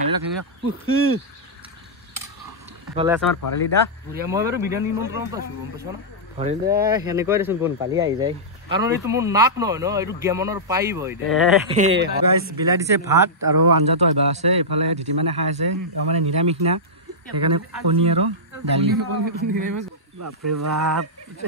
হেৰি লাগি চলে আছে আমাৰ ভৰালি দা বুঢ়িয়া মই বাৰু বিধান নিমন্ত্ৰণ পাইছোঁ গম পাইছ না ভৰালি দা সেনেকৈ দেচোন কোন পালি আহি যায় কাৰণ এইটো মোৰ নাক নহয় ন এইটো গেমনৰ পাইব গাইছ বিলাই দিছে ভাত আৰু আঞ্জাটো আহিবা আছে ইফালে ধিতি মানে খাই আছে মানে নিৰামিষ না সেইকাৰণে কণী আৰু দালি বাপৰে বাপ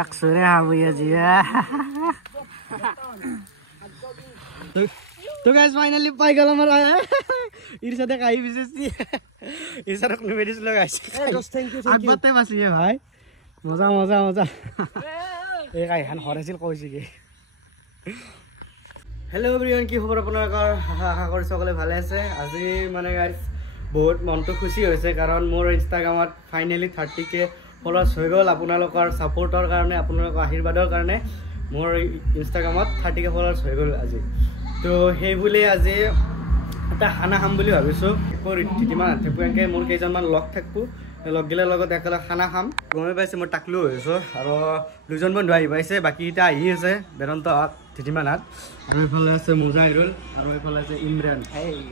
একচৰে হাবই আজি তো গাইছ ফাইনালি পাই গেল আমাৰ ইৰ সাথে কাহি বিশেষি ইৰ সাথে কোনো মেডিসিন লাগাইছে আগতে বাসিয়ে ভাই মজা মজা মজা এই কাহিখান হৰাইছিল কৈছে কি হেল্ল' এভৰিৱান কি খবৰ আপোনালোকৰ আশা কৰি সকলে ভালে আছে আজি মানে গাইছ বহুত মনটো খুশি হৈছে কাৰণ মোৰ ইনষ্টাগ্ৰামত ফাইনেলি 30K ফলোৱাৰ্ছ হৈ গ'ল আপোনালোকৰ সাপোৰ্টৰ কাৰণে আপোনালোকৰ আশীৰ্বাদৰ কাৰণে মোৰ ইনষ্টাগ্ৰামত 30K ফলোৱাৰ্ছ হৈ গ'ল আজি তো সেই বুলি আজি এটা খানা খাম বুলি ভাবিছোঁ তিতিমান আঠেপুৱানকে মোৰ কেইজনমান লগ থাকবো লগ গিলাৰ লগত একেলগে খানা খাম গমে পাইছে মই টাকলো হৈছোঁ আৰু দুজন বন্ধু আহি পাইছে বাকীকেইটা আহি আছে বেদান্ত তিতিমান হাত আৰু এইফালে আছে মুজাহিৰুল আৰু এইফালে আছে ইমৰান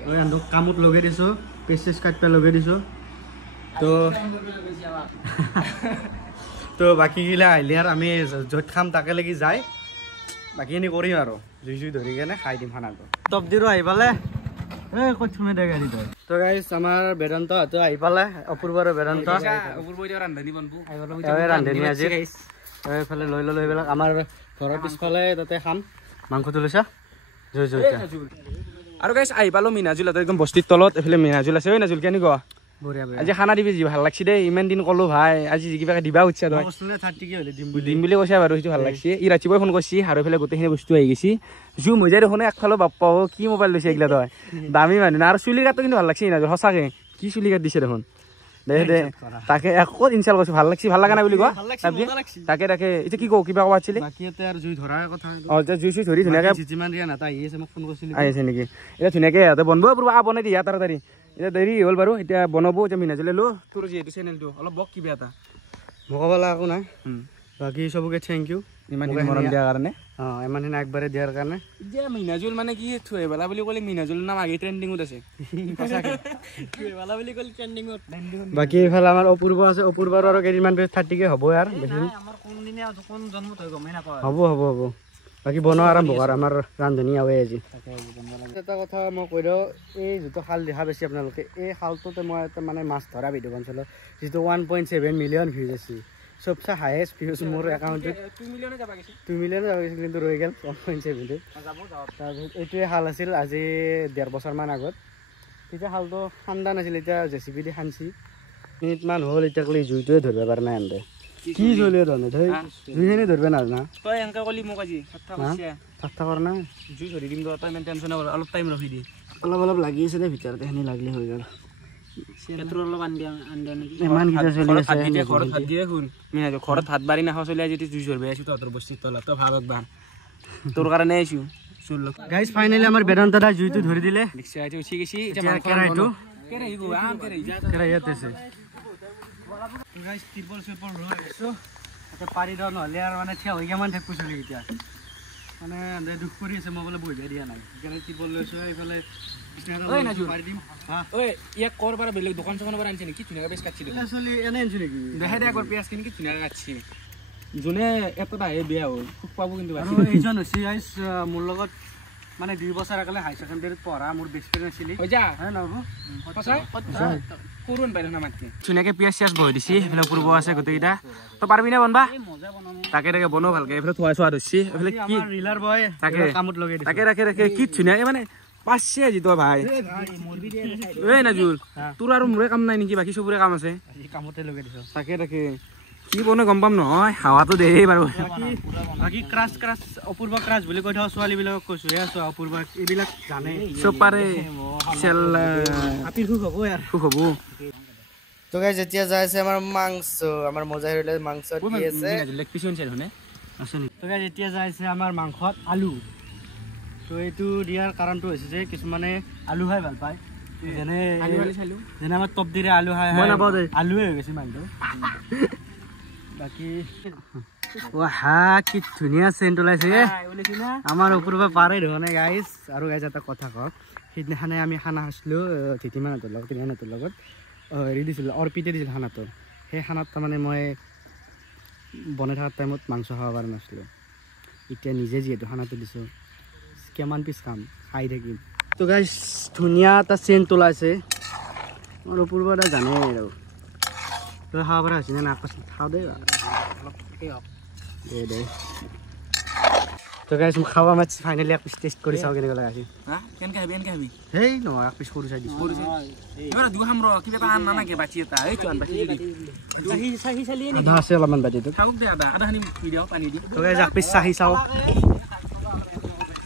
মই সিহঁতক কামত লগাই দিছোঁ পেচিছ কাটপা লগাই দিছোঁ তো বাকীগিলা আহিলে আৰু আমি য'ত খাম তাকে লাগি যায় বাকীখিনি কৰিম আৰু জুই জুই ধৰি কেনে খাই দিম খানাটো টপ দিৰো আহি পালে তো গাইছ আমাৰ বেদান্ত হাতো আহি পালে অপূৰ্ব আৰু বেদান্ত ৰান্ধনি আজি এইফালে লৈ লৈ পেলাই আমাৰ ঘৰৰ পিছফালে তাতে খাম মাংসটো লৈছা জয় জয় আৰু গাইছ আহি পালো মিনাজুল একদম বস্তিৰ তলত এইফালে মিনাজুল আছে ঐ নাজুল কেনেকুৱা আজি খানা দিবি যি ভাল লাগছি দেই ইমান দিন ক'লো ভাই আজি কিবা দিবা উচ্ছা তই 30K হলে দিম বুলি কৈছে বাৰু সেইটো ভাল লাগছি ই ৰাতিপুৱাই ফোন কৰিছি আৰু এইফালে গোটেইখিনি বস্তু আহি গৈছি জুম হৈ যায় দেখোন একফালে বাপ্পা কি মোবাইল লৈছে এইগিলা তই দামী মানুহ না আৰু চুলি কাটটো কিন্তু ভাল লাগছি নাজৰ সঁচাকে কি চুলি কাট দিছে দেখোন দে দে তাকে একত ইনচাল কৰিছো ভাল লাগছি ভাল লাগা নাই বুলি কোৱা তাকে তাকে এতিয়া কি কও কিবা কোৱা আছিলে বাকি এতে আৰু জুই ধৰাৰ কথা জুই চুই ধৰি ধুনীয়াকে যিমান দিয়া নাতা আহি আছে মোক ফোন কৰিছিল আহিছে নেকি এতিয়া ধুনীয়াকে ইয়াতে বনব বনাই দিয়া তাড়াতাড়ি এতিয়া দেৰি হ'ল বাৰু এতিয়া বনাব এতিয়া মিনাজলে লো তোৰ যিহেতু চেনেলটো অলপ বক কিবা এটা মোকাবিলা একো নাই বাকী সবকে থেংক ইউ ইমান মৰম দিয়াৰ কাৰণে ইমান আগবাঢ়ি দিয়াৰ কাৰণে এতিয়া মিনাজুল মানে কি থুৱেবালা বুলি ক'লে মিনাজুল নাম আগে ট্ৰেণ্ডিঙত আছে থুৱেবালা বুলি ক'লে ট্ৰেণ্ডিঙত বাকী এইফালে আমাৰ অপূৰ্ব আছে অপূৰ্বৰ আৰু কেইদিনমান 30K হ'ব আৰু বেছি আমাৰ কোনদিনে কোন জন্মত হৈ গমেই নাপাওঁ হ'ব হ'ব হ'ব বাকী বনোৱা আৰম্ভ কৰ আমাৰ ৰান্ধনি আৱে আজি এটা কথা মই কৈ দিওঁ এই যিটো খাল দেখা পাইছে আপোনালোকে এই খালটোতে মই এটা মানে মাছ ধৰা ভিডিঅ' বনাইছিলোঁ যিটো 1.7 মিলিয়ন ভিউজ আছে সবচে হাইয়েষ্ট ভিউজ মোৰ একাউণ্টত 2 মিলিয়নে যাব গৈছিল কিন্তু ৰৈ গ'ল 1.7 তাৰপিছত এইটোৱে খাল আছিল আজি 1.5 বছৰমান আগত তেতিয়া খালটো খান্দা নাছিল এতিয়া JCB দি খান্দিছি মিনিটমান হ'ল এতিয়াকলি জুইটোৱে ধৰিব পৰা নাই আনতে কি চলি ধৰণে ধৰি জুইখিনি ধৰিব নাজানা তই এনেকে ক'লি মোক আজি ঠাট্টা কৰা নাই জুই ধৰি দিম তই ইমান টেনশ্যন নকৰ অলপ টাইম ৰখি দি অলপ অলপ লাগি আছে দে ভিতৰতে সেইখিনি লাগিলে হৈ গ'ল পেট্ৰল অলপ আনদিয়া নেকি ইমান কিটা চলি আছে ঘৰত ভাত দিয়ে শুন মিনাজুল ঘৰত ভাত বাঢ়ি নাখাওঁ চলি আজি জুই ধৰিব আহিছোঁ তহঁতৰ বস্তিৰ তলত তই ভাব একবাৰ তোৰ কাৰণে আহিছোঁ গাইজ ফাইনেলি আমাৰ বেদান্ত দা জুইটো ধৰি দিলে উঠি গৈছি কেৰাহীটো কেৰাহী আছে গাইজ ত্ৰিপল চিপল লৈ আহিছোঁ তাতে পাৰি দিওঁ নহ'লে আৰু মানে থিয় হৈ কিমান থাকিব চলি এতিয়া মানে দুখ কৰি আছে মই বোলে বহিব দিয়া নাই সেইকাৰণে ত্ৰিপল লৈছোঁ এইফালে ইয়াক কৰ পৰা বেলেগ দোকান চোকানৰ পৰা আনিছে নেকি ধুনীয়াকৈ পিঁয়াজ কাটছি চলি এনে আনিছোঁ নেকি দেখাই দে আগৰ পিঁয়াজ কিনি ধুনীয়াকৈ কাটছি যোনে এটা আহে বেয়া হ'ল সুখ পাব কিন্তু এইজন হৈছে গাইজ মোৰ লগত মানে 2 বছৰ আগলে হাই ছেকেণ্ডেৰীত পঢ়া মোৰ বেষ্ট ফ্ৰেণ্ড আছিলে ধুনীয়াকৈ পিঁয়াজ চিয়াজ বহি দিছি এইফালে পূৰ্ব আছে গোটেইকেইটা তই পাৰিবি নে বনবা তাকে তাকে বনো ভালকে এইফালে থোৱা চোৱা ধৰিছি এইফালে কি ৰিলাৰ বয় তাকে কামত লগাই দিছে তাকে ৰাখে ৰাখে কি ধুনীয়াকৈ মানে পাইছে আজি তই ভাই এই নাজুল তোৰ আৰু মোৰে কাম নাই নেকি বাকী চবৰে কাম আছে কামতে লগাই দিছ তাকে তাকে কি বনে গম পাম নহয় হাৱাটো দেই বাৰু বাকী ক্ৰাছ ক্ৰাছ অপূৰ্ব ক্ৰাছ বুলি কৈ থাকোঁ ছোৱালীবিলাকক কৈছোঁ হে চোৱা অপূৰ্ব এইবিলাক জানে চব পাৰে সুখ হ'ব ইয়াৰ সুখ হ'ব তো গাইজ যেতিয়া যাই আছে আমাৰ মাংস আমাৰ মুজাহিৰুলে মাংস দি আছে লেগ পিছ আছে তো গাইজ এতিয়া যাই আছে আমাৰ মাংসত আলু তো এইটো দিয়াৰ কাৰণটো হৈছে যে কিছুমানে আলু খাই ভাল পায় যেনে আমাৰ টপ দিৰে আলু খাই আলুৱে হৈ গৈছে মানুহটো বাকি হা কি ধুনীয়া চেণ্ট ওলাইছে আমাৰ ওপৰৰ পৰা পাৰে ধৰণে গাইজ আৰু গাইজ এটা কথা কওক সেইদিনাখনে আমি খানা খাইছিলোঁ ধীতিমানহঁতৰ লগত ৰিয়ানহঁতৰ লগত হেৰি দিছিলোঁ অৰ্পিতে দিছিল খানাটো সেই খানাত তাৰমানে মই বনাই থকাৰ টাইমত মাংস খাব পৰা নাছিলোঁ এতিয়া নিজে যিহেতু খানাটো দিছোঁ কিমান পিচ খাম খাই থাকিম তো গাইছ ধুনীয়া এটা চেণ্ট ওলাইছে মোৰ অপূৰ্ব এটা জানে আৰু তই খাব পৰা হৈছেনে না খাওঁ দেই দে দে তো গাইছ মোক খাব মাছ ফাইনেলি এক পিচ টেষ্ট কৰি চাওঁ কেনেকুৱা লগাইছে কেনেকৈ খাবি এনেকৈ খাবি সেই নহয় এক পিচ সৰু চাই দিছোঁ দুখ খাম ৰ কিবা এটা আন নালাগে বাচি এটা এইটো আন বাচি আধা আছে অলপমান বাতিটো খাওক দে আদা আদাখিনি দিওঁ পানী দি তো গাইছ এক পিচ চাহি চাওঁ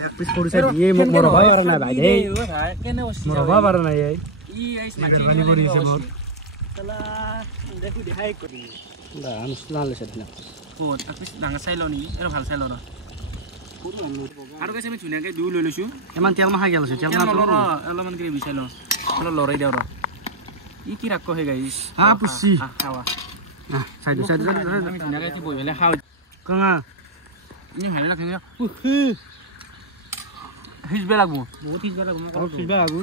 এক পিচ সৰু চাই দিয়ে মোক মৰবা পৰা নাই ভাই দেই মৰবা পৰা নাই এই মেহৰবানি কৰিছে বহুত ডাঙৰ চাই লওঁ নেকি আৰু ভাল চাই লওঁ আৰু কৈছে আমি ধুনীয়াকৈ দুই লৈ লৈছোঁ ইমান তেল মাখাই গেল আছে তেল অলপমান গ্ৰেভি চাই লওঁ অলপ লৰাই দিওঁ ৰ ই কি ৰাখ সেই গাইছ হা পুচি খাৱা চাইডো চাইডো আমি ধুনীয়াকৈ কি বহি পেলাই খাওঁ কঙা ইমান ভালে নাখাওঁ সিজবা লাগব বহুত সিজবা লাগব অলপ সিজবা লাগব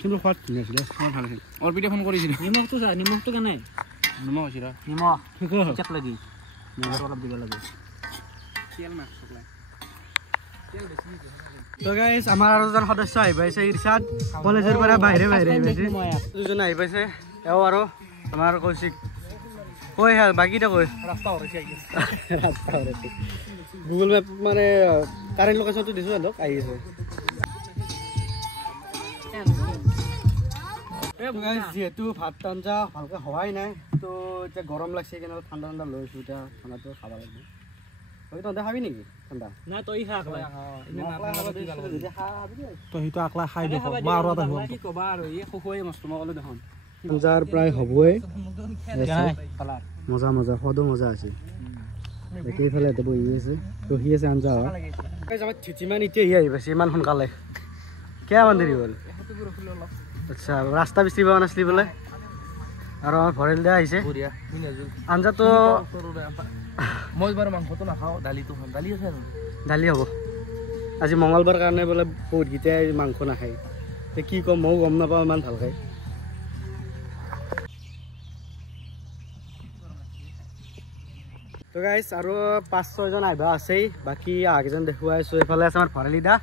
কিন্তু সোৱাদ ধুনীয়া আছিলে মোৰ ভাল আছিল অৰ্পিতে ফোন কৰিছিলোঁ নিমখটো কেনে নিমখ আছিল নিমখ চেক লাগি নিমখ অলপ দিব লাগে তেল মাছ চকলাই তো গাইছ আমাৰ আৰু এজন সদস্য আহি পাইছে ইৰছাদ কলেজৰ পৰা বাহিৰে বাহিৰে আহি পাইছে দুজন আহি পাইছে এওঁ আৰু আমাৰ কৌশিক কৈ বাকীটা কৈ ৰাস্তা হৰাইছে গুগল মেপ মানে কাৰেণ্ট লোকেশ্যনটো দিছোঁ সিহঁতক আহি আছে যিহেতু ভাত আঞ্জা ভালকৈ হোৱাই নাই তো এতিয়া গৰম লাগছে কেনে ঠাণ্ডা ঠাণ্ডা লৈছোঁ এতিয়া ঠাণ্ডাটো খাব লাগিব তহঁতে খাবি নেকি ঠাণ্ডা নাই তই খা তই সেইটো আকলা খাই দেখ মই আৰু এটা কি ক'বা আৰু এই শুকুৱাই মস্ত মই ক'লো দেখোন আঞ্জাৰ প্ৰায় হ'বই মজা মজা সোৱাদো মজা আছে এইফালে ইয়াতে বহি আছে ৰহি আছে আঞ্জা হয় থিতিমান এতিয়া আহি পাইছে ইমান সোনকালে কিমান দেৰি হ'ল আচ্ছা ৰাস্তা বিচাৰি পোৱা নাছিলি বোলে আৰু আমাৰ ভৰেল দিয়া আহিছে আঞ্জাটো মই বাৰু মাংসটো নাখাওঁ দালিটো খাওঁ দালি আছে আৰু দালি হ'ব আজি মঙলবাৰ কাৰণে বোলে বহুতকেইটাই মাংস নাখায় কি ক'ম ময়ো গম নাপাওঁ ইমান ভালকৈ তো গাইছ আৰু 5-6জন আহিবা আছেই বাকী আহকেইজন দেখুৱাই আছোঁ এইফালে আছে আমাৰ ভৰালি দা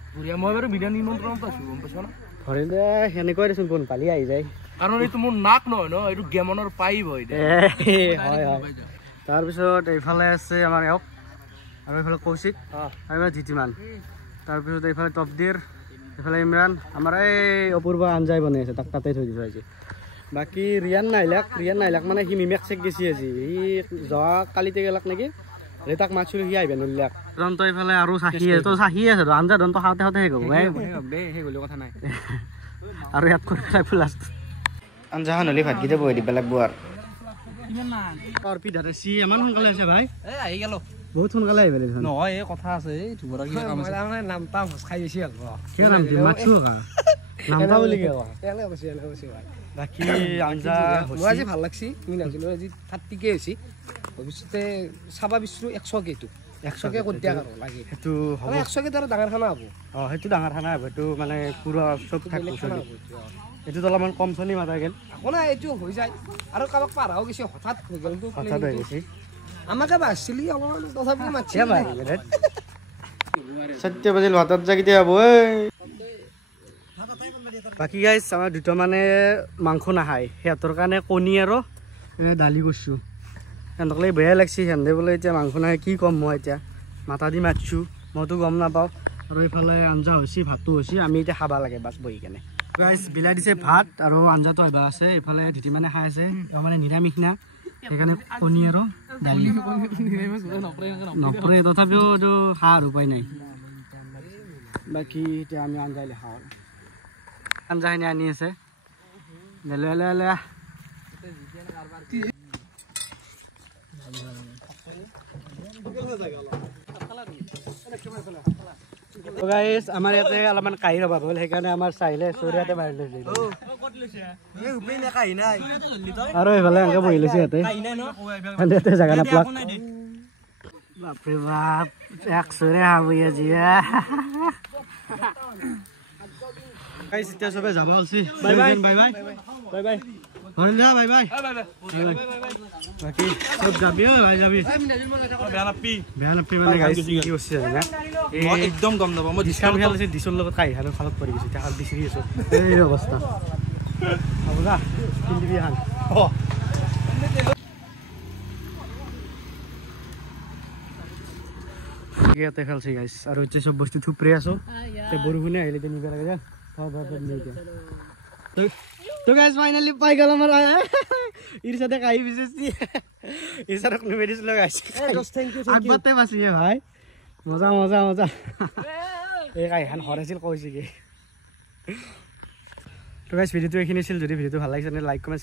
মই বাৰু বিৰিয়ানী নিমন্ত্ৰণ পাইছোঁ গম পাইছ না ভৰালি দা সেনেকুৱাই দেচোন কোন পালি আহি যায় কাৰণ এইটো মোৰ নাক নহয় ন এইটো গেমনৰ পাইপ হয় হয় হয় তাৰপিছত এইফালে আছে আমাৰ এওক আৰু এইফালে কৌশিক আৰু এইফালে ধীতিমান তাৰপিছত এইফালে তপদিৰ এইফালে ইমৰান আমাৰ এই অপূৰ্ব আঞ্জাই বনাই আছে তাক তাতে থৈ দিছোঁ আজি বাকী ৰিয়ান নাহিলাক মানে সি মিমেক চেক গেছি আজি সি যোৱা কালিতে গেলাক নেকি তাক মাতিছিলোঁ সি আহিব নোৱাৰিলাক তই এইফালে আৰু চাহি আছে আঞ্জা ধনটো খাওঁতে শেষ হ'ব সেই গ'লেও কথা নাই আৰু ইয়াত কৰি পেলাই ফুলাষ্ট আঞ্জাখন হ'লে ভাতকেইটা বহি দিব লাগব আৰু অৰ্পিত চি ইমান সোনকালে আছে ভাই আহি গেল বহুত সোনকালে আহিব নহয় এই কথা আছে এই ধুবৰা কিবা কাম আছে নামটা ভোজ খাই গৈছি নামটা বুলি বাকী আঞ্জা মোৰ আজি ভাল লাগছি তুমি নাজানো আজি 30কে হৈছে ভৱিষ্যতে চাবা বিচাৰোঁ 100কে এইটো 100কে কৰি দিয়া আৰু লাগে সেইটো হ'ব 100কে আৰু ডাঙৰ খানা হ'ব সেইটো ডাঙৰ খানা হ'ব এইটো মানে পুৰা চব থাকিব এইটোত অলপমান কম চলি মাতা গেল একো নাই এইটো হৈ যায় আৰু কাৰোবাক পাৰাও গৈছে হঠাৎ হৈ গ'ল হঠাৎ হৈ গৈছে আমাকে বাছিলি অলপমান তথাপিও মাতছি সত্য বাজিল ভাতত যা কেতিয়া হ'ব বাকী গাইছ আমাৰ দুটা মানে মাংস নাখায় সিহঁতৰ কাৰণে কণী আৰু দালি কৰিছোঁ সিহঁতক লাগি বেয়া লাগছে সিহঁতে বোলে এতিয়া মাংস নাখায় কি ক'ম মই এতিয়া মাথা দি মাতিছোঁ মইতো গম নাপাওঁ আৰু এইফালে আঞ্জা হৈছে ভাতো হৈছে আমি এতিয়া খাব লাগে বাছ বহি কেনে গাইছ বিলাই দিছে ভাত আৰু আঞ্জাটো আহিবা আছে এইফালে ধীতি মানে খাই আছে মানে নিৰামিষ না সেইকাৰণে কণী আৰু দালি নপৰে তথাপিও এইটো খা আৰু উপায় নাই বাকী এতিয়া আমি আঞ্জাইলে খাওঁ আঞ্জাখিনি আনি আছে লৈ আমাৰ ইয়াতে অলপমান কাঁহীৰ অভাৱ হ'ল সেইকাৰণে আমাৰ চাহিলে চৰিয়াতে বাঢ়ি লৈছে আৰু এইফালে এনেকৈ বহি লৈছে ইয়াতে জেগা নাপাক বাপৰে বাপ 100ৰে খাব আজি গাইস এতিয়া সবে যাবা হলছি bye bye bye bye bye bye হল যা বাই বাই বাকি সব যাবি ও ভাই যাবি বেয়া নাপি মানে গাইস কি হচ্ছে জানা মই একদম গম নাপাওঁ মই ডিসকাউন্ট খেলছে ডিসৰ লগত খাই হালো খালত পৰি গৈছে এতিয়া বিচৰি আছো এই অৱস্থা হ'ব যা কিনবি হান ইয়াতে খেলছি গাইস আৰু হচ্ছে সব বস্তু থুপৰে আছো তে বৰষুণে আহিলে তে নিব লাগে যা তো গাইস ফাইনালি পাই গেল আমার ইর সাথে খাই বিশেষি ইর সাথে কোন মেডিসিন গাইস থ্যাংক ইউ আগবাতে বাসিয়ে ভাই মজা মজা মজা এই গাই হান হৰাছিল কৈছে কি তো গাইস ভিডিওটো এখিনি ছিল যদি ভিডিওটো ভাল লাগিছে লাইক কমেন্ট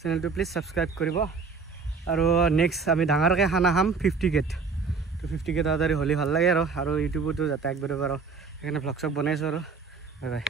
চেনেলটো প্লিজ সাবস্ক্ৰাইব কৰিব আৰু নেক্সট আমি ডাঙৰকে খানা খাম 50 গেট তো 50 গেট আদাৰি হলি ভাল লাগে আৰু ইউটিউবতো যাতে আগবাঢ়িব আৰু সেইকাৰণে ভ্লগ চব বনাইছো আৰু বাই বাই